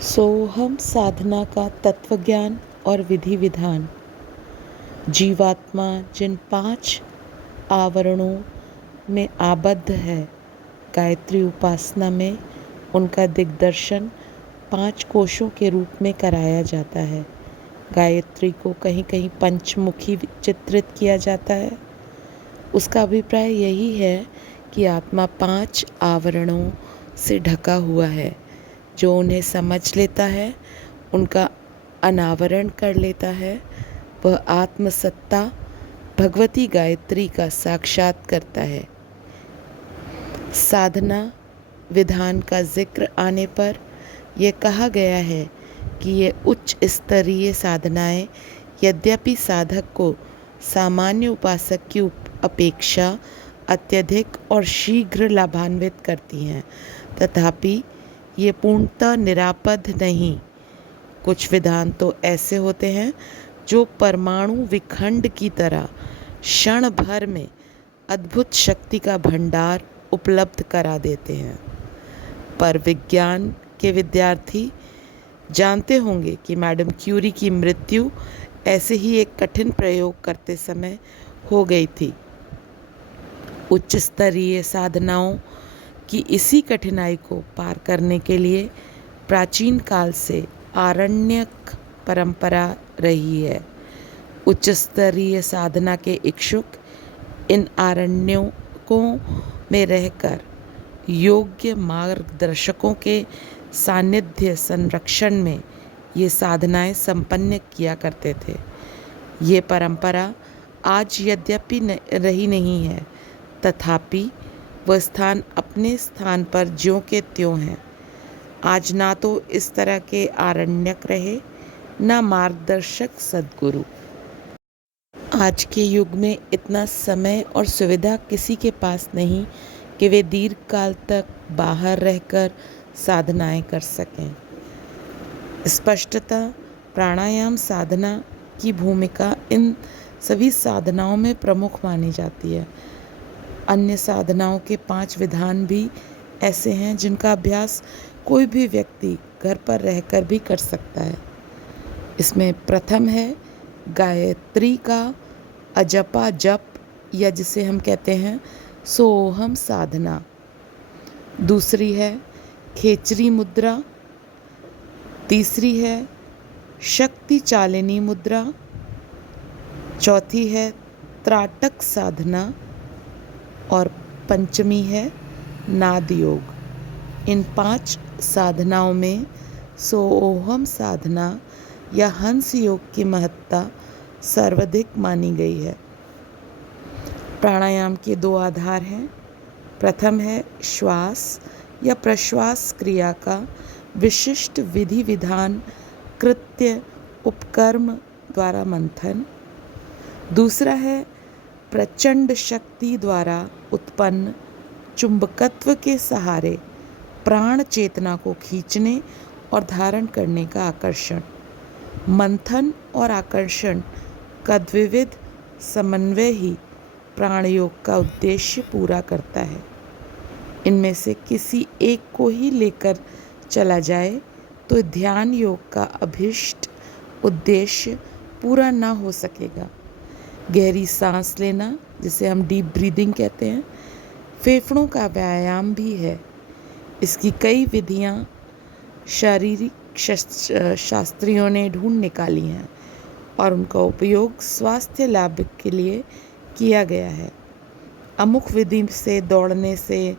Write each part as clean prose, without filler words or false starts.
सोहम साधना का तत्वज्ञान और विधि विधान। जीवात्मा जिन 5 आवरणों में आबद्ध है, गायत्री उपासना में उनका दिग्दर्शन 5 कोशों के रूप में कराया जाता है। गायत्री को कहीं कहीं पंचमुखी चित्रित किया जाता है। उसका अभिप्राय यही है कि आत्मा 5 आवरणों से ढका हुआ है। जो उन्हें समझ लेता है, उनका अनावरण कर लेता है, वह आत्मसत्ता भगवती गायत्री का साक्षात करता है। साधना विधान का जिक्र आने पर यह कहा गया है कि ये उच्च स्तरीय साधनाएं यद्यपि साधक को सामान्य उपासक की अपेक्षा अत्यधिक और शीघ्र लाभान्वित करती हैं, तथापि ये पूर्णतः निरापद नहीं। कुछ विधान तो ऐसे होते हैं जो परमाणु विखंड की तरह क्षण भर में अद्भुत शक्ति का भंडार उपलब्ध करा देते हैं। पर विज्ञान के विद्यार्थी जानते होंगे कि मैडम क्यूरी की मृत्यु ऐसे ही एक कठिन प्रयोग करते समय हो गई थी। उच्च स्तरीय साधनाओं कि इसी कठिनाई को पार करने के लिए प्राचीन काल से आरण्यक परंपरा रही है। उच्च स्तरीय साधना के इच्छुक इन आरण्यों में रहकर योग्य मार्गदर्शकों के सानिध्य संरक्षण में ये साधनाएं संपन्न किया करते थे। ये परंपरा आज यद्यपि रही नहीं है, तथापि वह स्थान अपने स्थान पर ज्यों के त्यों हैं। आज ना तो इस तरह के आरण्यक रहे, ना मार्गदर्शक सद्गुरु। आज के युग में इतना समय और सुविधा किसी के पास नहीं कि वे दीर्घ काल तक बाहर रहकर साधनाएं कर सकें। स्पष्टतः प्राणायाम साधना की भूमिका इन सभी साधनाओं में प्रमुख मानी जाती है। अन्य साधनाओं के 5 विधान भी ऐसे हैं जिनका अभ्यास कोई भी व्यक्ति घर पर रहकर भी कर सकता है। इसमें प्रथम है गायत्री का अजपा जप, या जिसे हम कहते हैं सोहम साधना। दूसरी है खेचरी मुद्रा। तीसरी है शक्ति चालिनी मुद्रा। चौथी है त्राटक साधना और पंचमी है नाद योग। इन 5 साधनाओं में सोहम साधना या हंस योग की महत्ता सर्वाधिक मानी गई है। प्राणायाम के 2 आधार हैं। प्रथम है श्वास या प्रश्वास क्रिया का विशिष्ट विधि विधान कृत्य उपकर्म द्वारा मंथन। दूसरा है प्रचंड शक्ति द्वारा उत्पन्न चुंबकत्व के सहारे प्राण चेतना को खींचने और धारण करने का आकर्षण। मंथन और आकर्षण का द्विविध समन्वय ही प्राण योग का उद्देश्य पूरा करता है। इनमें से किसी एक को ही लेकर चला जाए तो ध्यान योग का अभीष्ट उद्देश्य पूरा न हो सकेगा। गहरी सांस लेना, जिसे हम डीप ब्रीदिंग कहते हैं, फेफड़ों का व्यायाम भी है। इसकी कई विधियां शारीरिक शास्त्रियों ने ढूंढ निकाली हैं और उनका उपयोग स्वास्थ्य लाभ के लिए किया गया है। अमुक विधि से दौड़ने से,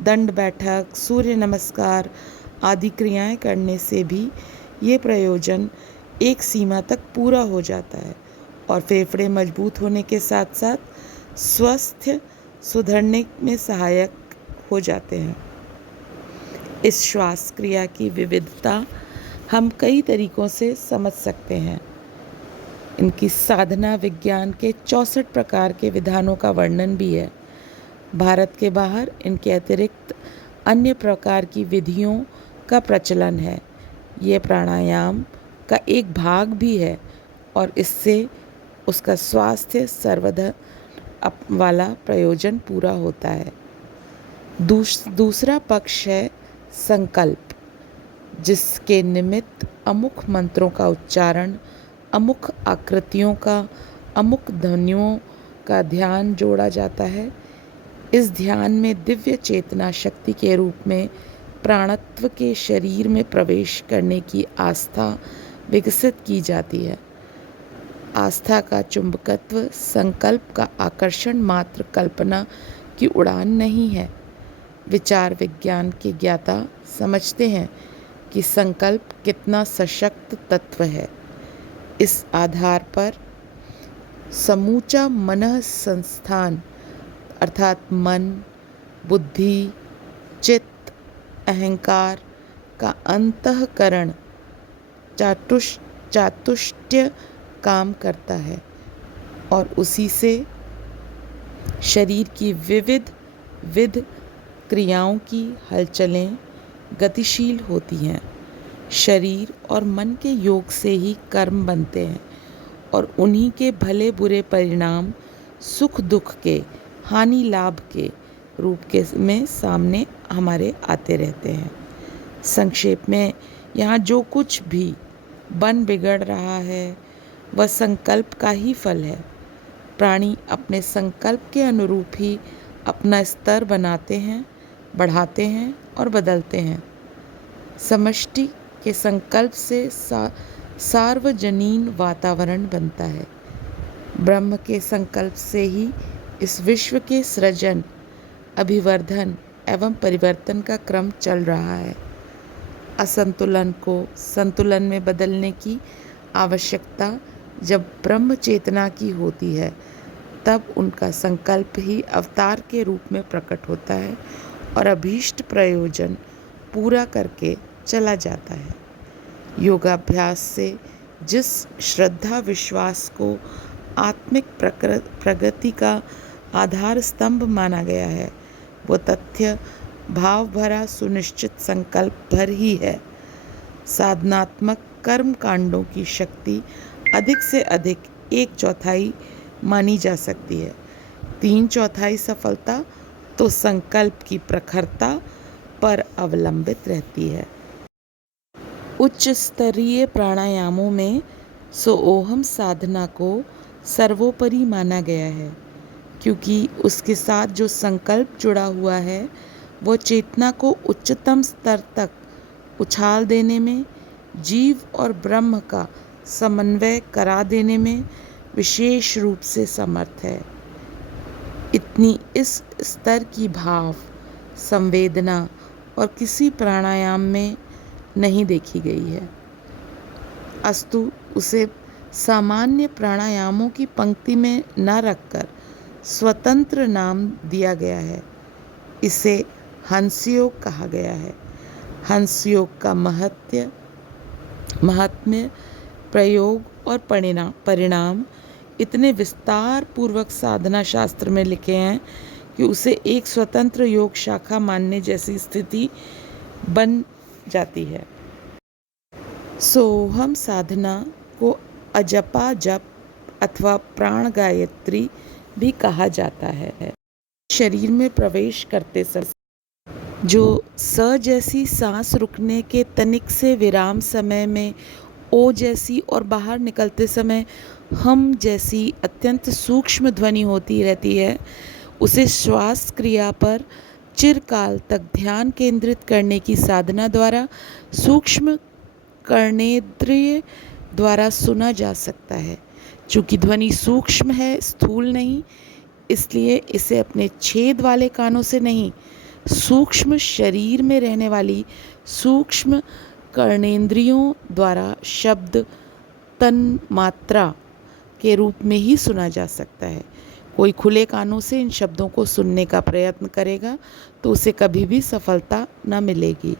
दंड बैठक, सूर्य नमस्कार आदि क्रियाएं करने से भी ये प्रयोजन एक सीमा तक पूरा हो जाता है और फेफड़े मजबूत होने के साथ साथ स्वास्थ्य सुधरने में सहायक हो जाते हैं। इस श्वास क्रिया की विविधता हम कई तरीकों से समझ सकते हैं। इनकी साधना विज्ञान के 64 प्रकार के विधानों का वर्णन भी है। भारत के बाहर इनके अतिरिक्त अन्य प्रकार की विधियों का प्रचलन है। ये प्राणायाम का एक भाग भी है और इससे उसका स्वास्थ्य सर्वदा वाला प्रयोजन पूरा होता है। दूसरा पक्ष है संकल्प। जिसके निमित्त अमुक मंत्रों का उच्चारण, अमुक आकृतियों का, अमुक ध्वनियों का ध्यान जोड़ा जाता है। इस ध्यान में दिव्य चेतना शक्ति के रूप में प्राणत्व के शरीर में प्रवेश करने की आस्था विकसित की जाती है। आस्था का चुंबकत्व संकल्प का आकर्षण मात्र कल्पना की उड़ान नहीं है। विचार विज्ञान के ज्ञाता समझते हैं कि संकल्प कितना सशक्त तत्व है। इस आधार पर समूचा मनः संस्थान अर्थात मन, बुद्धि, चित्त, अहंकार का अंतःकरण चातुष्टय काम करता है और उसी से शरीर की विविध क्रियाओं की हलचलें गतिशील होती हैं। शरीर और मन के योग से ही कर्म बनते हैं और उन्हीं के भले बुरे परिणाम सुख दुख के, हानि लाभ के रूप के में सामने हमारे आते रहते हैं। संक्षेप में यहाँ जो कुछ भी बन बिगड़ रहा है वह संकल्प का ही फल है। प्राणी अपने संकल्प के अनुरूप ही अपना स्तर बनाते हैं, बढ़ाते हैं और बदलते हैं। समष्टि के संकल्प से सार्वजनीन वातावरण बनता है। ब्रह्म के संकल्प से ही इस विश्व के सृजन, अभिवर्धन एवं परिवर्तन का क्रम चल रहा है। असंतुलन को संतुलन में बदलने की आवश्यकता जब ब्रह्म चेतना की होती है, तब उनका संकल्प ही अवतार के रूप में प्रकट होता है और अभीष्ट प्रयोजन पूरा करके चला जाता है। योगाभ्यास से जिस श्रद्धा विश्वास को आत्मिक प्रगति का आधार स्तंभ माना गया है, वो तथ्य भाव भरा सुनिश्चित संकल्प भर ही है। साधनात्मक कर्म कांडों की शक्ति अधिक से अधिक 1/4 मानी जा सकती है। 3/4 सफलता तो संकल्प की प्रखरता पर अवलंबित रहती है। उच्च स्तरीय प्राणायामों में सोओहम साधना को सर्वोपरि माना गया है, क्योंकि उसके साथ जो संकल्प जुड़ा हुआ है वो चेतना को उच्चतम स्तर तक उछाल देने में, जीव और ब्रह्म का समन्वय करा देने में विशेष रूप से समर्थ है। इतनी इस स्तर की भाव, संवेदना और किसी प्राणायाम में नहीं देखी गई है। अस्तु उसे सामान्य प्राणायामों की पंक्ति में न रखकर स्वतंत्र नाम दिया गया है। इसे हंसयोग कहा गया है। हंसयोग का महात्म्य, प्रयोग और परिणाम इतने विस्तार पूर्वक साधना शास्त्र में लिखे हैं कि उसे एक स्वतंत्र योग शाखा मानने जैसी स्थिति बन जाती है। सोहम साधना को अजपा जप अथवा प्राण गायत्री भी कहा जाता है। शरीर में प्रवेश करते समय जो स जैसी सांस रुकने के तनिक से विराम समय में ओ जैसी और बाहर निकलते समय हम जैसी अत्यंत सूक्ष्म ध्वनि होती रहती है, उसे श्वास क्रिया पर चिरकाल तक ध्यान केंद्रित करने की साधना द्वारा सूक्ष्म कर्णेंद्रिय द्वारा सुना जा सकता है। चूँकि ध्वनि सूक्ष्म है, स्थूल नहीं, इसलिए इसे अपने छेद वाले कानों से नहीं, सूक्ष्म शरीर में रहने वाली सूक्ष्म कर्णेंद्रियों द्वारा शब्द तन्मात्रा के रूप में ही सुना जा सकता है। कोई खुले कानों से इन शब्दों को सुनने का प्रयत्न करेगा तो उसे कभी भी सफलता न मिलेगी।